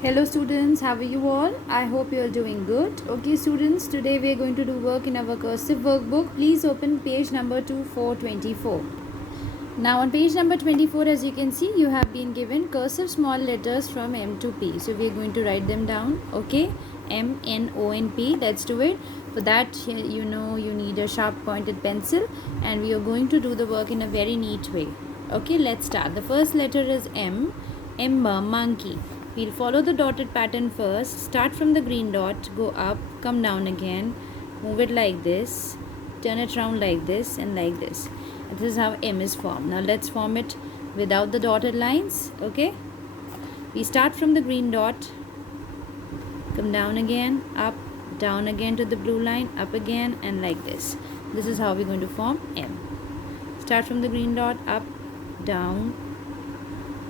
Hello students, how are you all? I hope you are doing good. Okay students, today we are going to do work in our cursive workbook. Please open page number 2424. Now on page number 24, as you can see, you have been given cursive small letters from M to P. So we are going to write them down. Okay, M, N, O and P. Let's do it. For that, you know you need a sharp pointed pencil, and we are going to do the work in a very neat way. Okay, let's start. The first letter is M. Ember, monkey. We'll follow the dotted pattern first. Start from the green dot, go up, come down again, move it like this, turn it around like this and like this. This is how M is formed. Now let's form it without the dotted lines. Okay, we start from the green dot, come down again, up, down again to the blue line, up again and like this. This is how we're going to form M. Start from the green dot, up, down,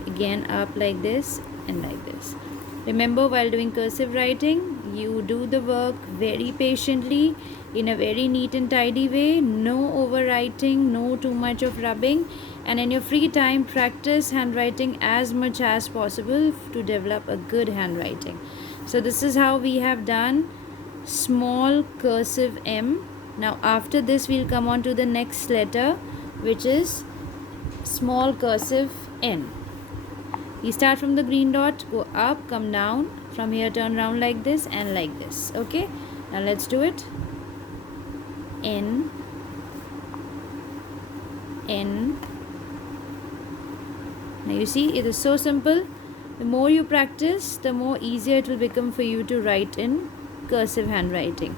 again up like this and like this. Remember, while doing cursive writing, you do the work very patiently in a very neat and tidy way. No overwriting, no too much of rubbing, and in your free time practice handwriting as much as possible to develop a good handwriting. So this is how we have done small cursive M. Now after this we'll come on to the next letter, which is small cursive N. We start from the green dot, go up, come down, from here turn around like this and like this. Okay, now let's do it. N, N. Now you see, it is so simple. The more you practice, the more easier it will become for you to write in cursive handwriting.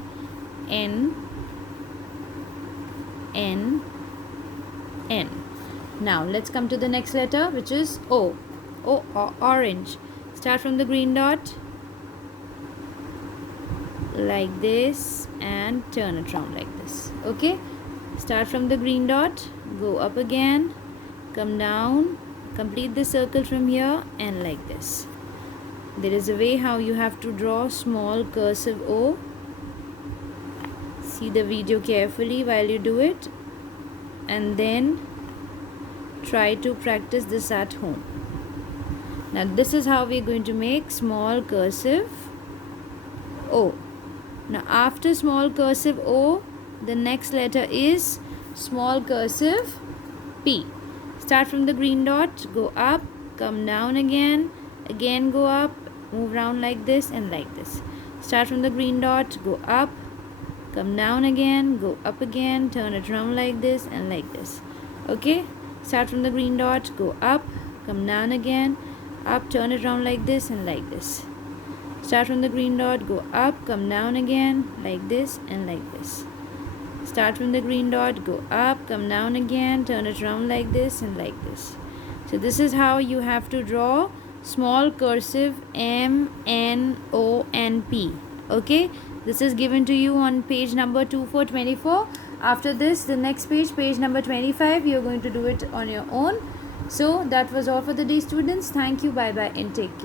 N, N, N. Now let's come to the next letter, which is O. O, orange. Start from the green dot like this and turn it around like this. Okay, start from the green dot, go up again, come down, complete the circle from here and like this. There is a way how you have to draw small cursive O. See the video carefully while you do it, and then try to practice this at home. Now this is how we are going to make small cursive O. Now after small cursive O, the next letter is small cursive P. Start from the green dot, go up, come down again go up, move around like this and like this. Start from the green dot, go up, come down again, go up again, turn it around like this and like this. Okay, start from the green dot, go up, come down again, up, turn it around like this and like this. Start from the green dot, go up, come down again like this and like this. Start from the green dot, go up, come down again, turn it around like this and like this. So this is how you have to draw small cursive M, N, O and P. Okay, this is given to you on page number 2424. After this, the next page, page number 25, you're going to do it on your own. So that was all for the day, students. Thank you, bye bye and take care.